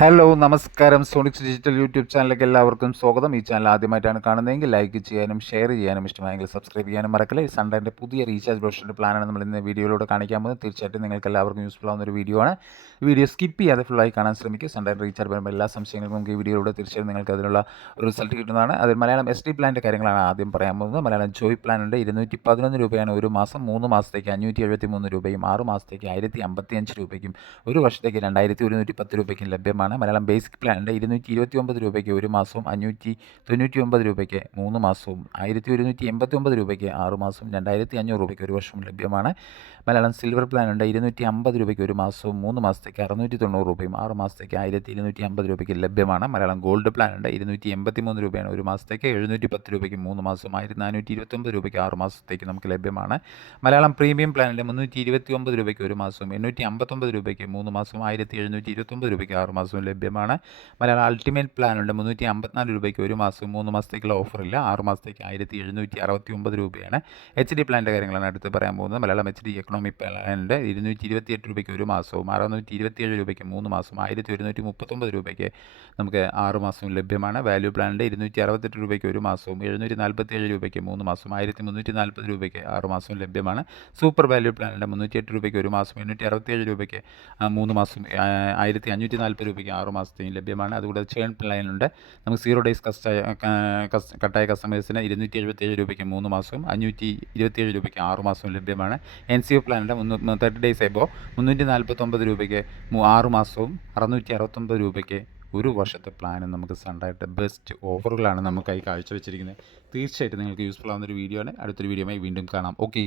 Hello നമസ്കാരം. സോണിക്സ് digital YouTube ചാനലിലേക്ക് എല്ലാവർക്കും സ്വാഗതം. ഈ ചാനൽ ആദ്യമായിട്ടാണ് കാണുന്നതെങ്കിൽ ലൈക്ക് ചെയ്യാനും ഷെയർ ചെയ്യാനും ഇഷ്ടമായെങ്കിൽ സബ്സ്ക്രൈബ് ചെയ്യാനും മറക്കല്ലേ. സൺഡേൻ്റെ പുതിയ റീചാർജ് ബ്രോഷറിൻ്റെ പ്ലാനാണ് നമ്മൾ ഇന്ന് വീഡിയോയിലൂടെ കാണിക്കാൻ പോകുന്നത്. തീർച്ചയായിട്ടും നിങ്ങൾക്ക് എല്ലാവർക്കും യൂസ്ഫുൾ ആവുന്ന ഒരു വീഡിയോ ആണ്. വീഡിയോ സ്കിപ്പ് ചെയ്യാതെ ഫുള്ളായി കാണാൻ ശ്രമിക്കുക. സൺഡേ റീചാർജ് വരുമ്പോൾ എല്ലാ സംശയങ്ങൾക്കും നമുക്ക് ഈ വീഡിയോയിലൂടെ തീർച്ചയായും നിങ്ങൾക്ക് അതിനുള്ള ഒരു റിസൾട്ട് കിട്ടുന്നതാണ്. അതിൽ മലയാളം SD പ്ലാനിൻ്റെ കാര്യങ്ങളാണ് ആദ്യം പറയാൻ പോകുന്നത്. മലയാളം ജോയ് പ്ലാൻ ഉണ്ട്. 211 രൂപയാണ് ഒരു മാസം. 3 മാസത്തേക്ക് 573 രൂപയും 6 മാസത്തേക്ക് 1055 രൂപയ്ക്കും ഒരു വർഷത്തേക്ക് 2110 രൂപയ്ക്കും ലഭ്യമാണ്. മലയാളം ബേസിക് പ്ലാനിൻ്റെ 229 രൂപയ്ക്ക് ഒരു മാസവും 599 രൂപയ്ക്ക് 3 മാസവും 1189 രൂപയ്ക്ക് 6 മാസവും 2500 രൂപയ്ക്ക് ഒരു വർഷവും ലഭ്യമാണ്. മലയാളം സിൽവർ പ്ലാനുണ്ട്. 250 രൂപയ്ക്ക് ഒരു മാസവും 3 മാസത്തേക്ക് 690 രൂപയും 6 മാസത്തേക്ക് 1750 രൂപയ്ക്ക് ലഭ്യമാണ്. മലയാളം ഗോൾഡ് പ്ലാനുണ്ട്. 283 രൂപയാണ് ഒരു മാസത്തേക്ക്. 710 രൂപയ്ക്ക് 3 മാസവും 1429 രൂപയ്ക്ക് 6 മാസത്തേക്ക് നമുക്ക് ലഭ്യമാണ്. മലയാളം പ്രീമിയം പ്ലാനിൻ്റെ 329 രൂപയ്ക്ക് ഒരു മാസവും 859 രൂപയ്ക്ക് 3 മാസവും 1729 രൂപയ്ക്ക് 6 മാസവും ലഭ്യമാണ്. മലയാളം അൾട്ടിമേറ്റ് പ്ലാനുണ്ട്. 354 രൂപയ്ക്ക് ഒരു മാസവും 3 മാസത്തേക്കുള്ള ഓഫറില്ല. 6 മാസത്തേക്ക് 1769 രൂപയാണ്. HD പ്ലാനിൻ്റെ കാര്യങ്ങളാണ് അടുത്ത് പറയാൻ പോകുന്നത്. Malayalam HD economy പ്ലാനുണ്ട്. 228 രൂപയ്ക്ക് ഒരു മാസവും 627 രൂപയ്ക്ക് 3 മാസവും 1139 രൂപയ്ക്ക് നമുക്ക് 6 മാസവും ലഭ്യമാണ്. വാല്യൂ പ്ലാനുണ്ട്. 268 രൂപയ്ക്ക് ഒരു മാസവും 747 രൂപയ്ക്ക് 3 മാസവും 1340 രൂപയ്ക്ക് 6 മാസവും ലഭ്യമാണ്. Super value പ്ലാനുണ്ട്. 308 രൂപയ്ക്ക് ഒരു മാസം 867 രൂപയ്ക്ക് 3 മാസം 1540 രൂപയ്ക്ക് 6 മാസത്തേക്കും ലഭ്യമാണ്. അതുകൂടാതെ ചേൺ പ്ലാനുണ്ട്. നമുക്ക് 0 ഡേയ്സ് കട്ടായ കസ്റ്റമേഴ്സിന് 277 രൂപയ്ക്ക് 3 മാസവും 527 രൂപയ്ക്ക് 6 മാസവും ലഭ്യമാണ്. NCO പ്ലാനുണ്ട്. 30 ഡേയ്സ് എബോ 349 രൂപയ്ക്ക് 6 മാസവും 669 രൂപയ്ക്ക് ഒരു വർഷത്തെ പ്ലാനും നമുക്ക് സൺഡായിട്ട് ബെസ്റ്റ് ഓഫറുകളാണ് നമുക്കായി കാഴ്ചവെച്ചിരിക്കുന്നത്. തീർച്ചയായിട്ടും നിങ്ങൾക്ക് യൂസ്ഫുൾ ആവുന്നൊരു വീഡിയോ ആണ്. അടുത്തൊരു വീഡിയോയുമായി വീണ്ടും കാണാം. ഓക്കെ.